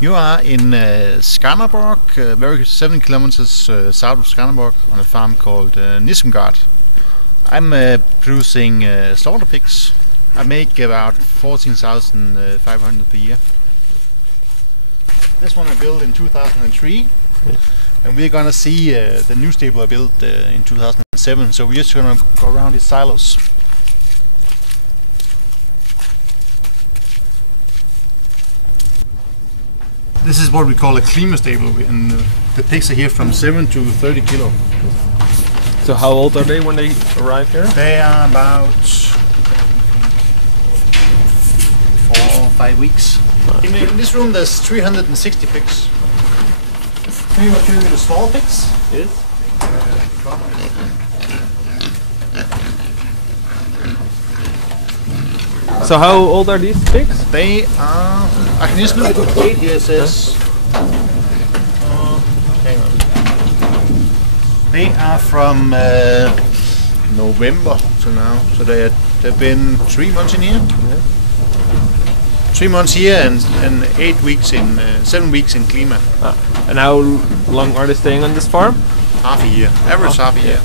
You are in Skanderborg, very 7 kilometers south of Skanderborg, on a farm called Nissemgaard. I'm producing slaughter pigs. I make about 14,500 per year. This one I built in 2003, and we're gonna see the new stable I built in 2007. So we're just gonna go around these silos. This is what we call a cleaner stable, and the pigs are here from 7 to 30 kilo. So how old are they when they arrive here? They are about 4 or 5 weeks. In this room there's 360 pigs. Can you show you the small pigs? Yes. So how old are these pigs? They are... I can just look at the plate here, it says... hang on. They are from November to now, so they've been 3 months in here. Yeah. 3 months here and 8 weeks in 7 weeks in Klima. And how long are they staying on this farm? Half a year, average half a year.